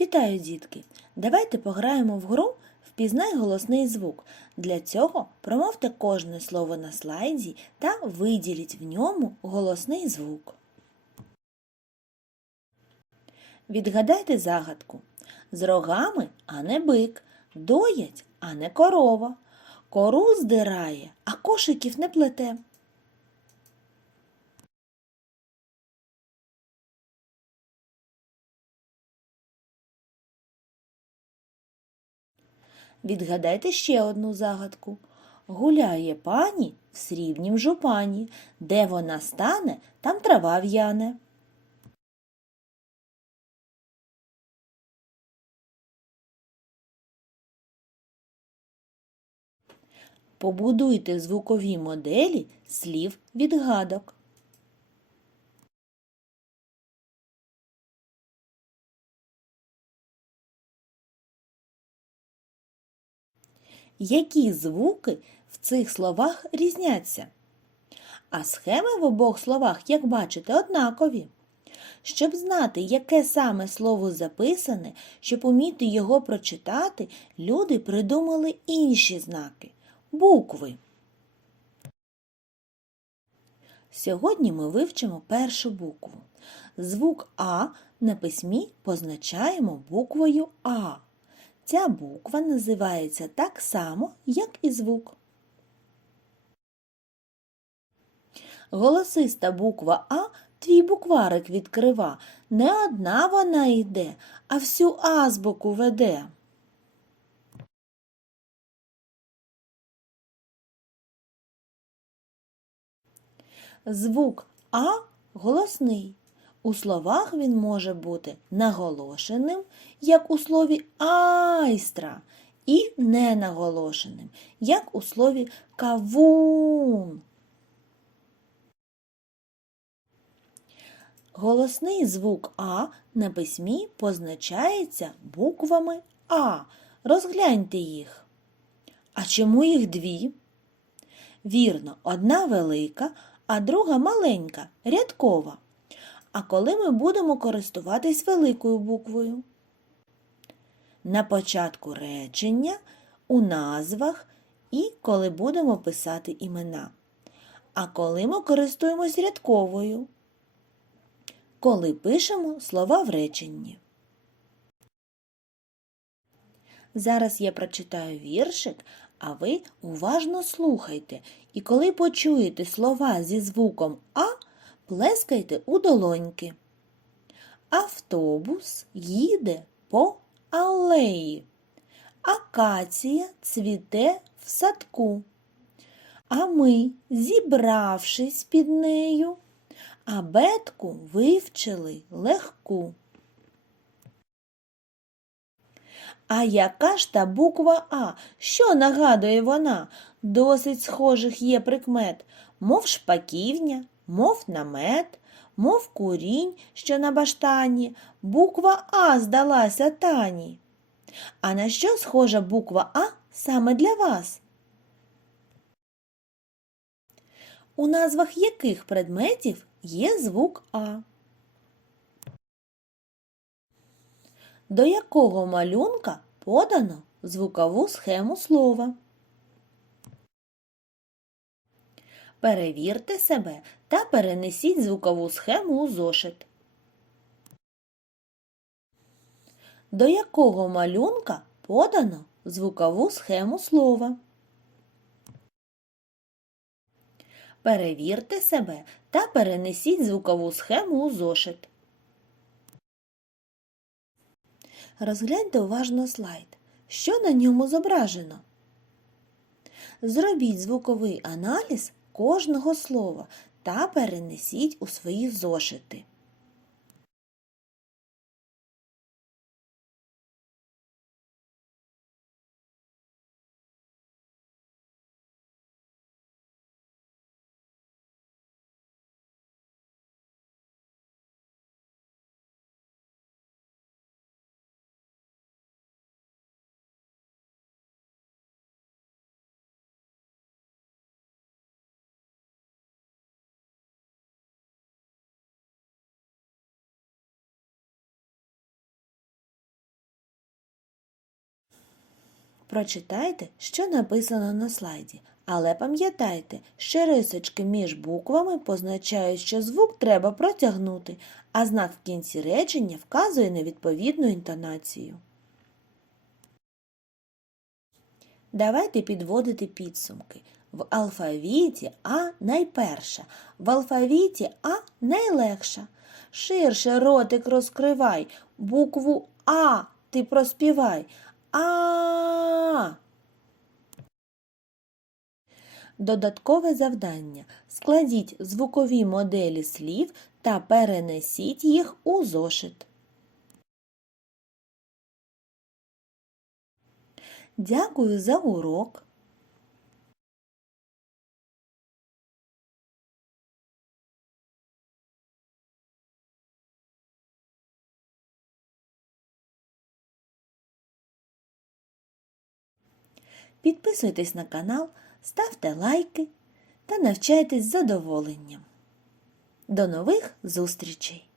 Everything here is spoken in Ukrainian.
Вітаю, дітки! Давайте пограємо в гру Впізнай голосний звук. Для цього промовте кожне слово на слайді та виділіть в ньому голосний звук. Відгадайте загадку. З рогами, а не бик, доять, а не корова. Кору здирає, а кошиків не плете. Відгадайте ще одну загадку. Гуляє пані в срібнім жупані. Де вона стане, там трава в'яне. Побудуйте звукові моделі слів відгадок. Які звуки в цих словах різняться? А схеми в обох словах, як бачите, однакові. Щоб знати, яке саме слово записане, щоб уміти його прочитати, люди придумали інші знаки букви. Сьогодні ми вивчимо першу букву. Звук А на письмі позначаємо буквою А. Ця буква називається так само, як і звук. Голосиста буква А твій букварик відкрива. Не одна вона йде, а всю азбуку веде. Звук А голосний. У словах він може бути наголошеним, як у слові айстра, і ненаголошеним, як у слові кавун. Голосний звук А на письмі позначається буквами А. Розгляньте їх. А чому їх дві? Вірно, одна велика, а друга маленька, рядкова. А коли ми будемо користуватись великою буквою? На початку речення, у назвах і коли будемо писати імена. А коли ми користуємось рядковою? Коли пишемо слова в реченні. Зараз я прочитаю віршик, а ви уважно слухайте. І коли почуєте слова зі звуком А, плескайте у долоньки. Автобус їде по алеї. Акація цвіте в садку. А ми, зібравшись під нею, абетку вивчили легку. А яка ж та буква А? Що нагадує вона? Досить схожих є прикмет, мов шпаківня, мов намет, мов курінь, що на баштані, буква А здалася тані. А на що схожа буква А саме для вас? У назвах яких предметів є звук А? До якого малюнка подано звукову схему слова? Перевірте себе та перенесіть звукову схему у зошит. До якого малюнка подано звукову схему слова? Перевірте себе та перенесіть звукову схему у зошит. Розгляньте уважно слайд. Що на ньому зображено? Зробіть звуковий аналіз кожного слова та перенесіть у свої зошити. Прочитайте, що написано на слайді, але пам'ятайте, що рисочки між буквами позначають, що звук треба протягнути, а знак в кінці речення вказує на відповідну інтонацію. Давайте підводити підсумки. В алфавіті А найперша, в алфавіті А найлегша. Ширше ротик розкривай, букву А ти проспівай. А. Додаткове завдання. Складіть звукові моделі слів та перенесіть їх у зошит. Дякую за урок. Підписуйтесь на канал, ставте лайки та навчайтесь задоволенням. До нових зустрічей!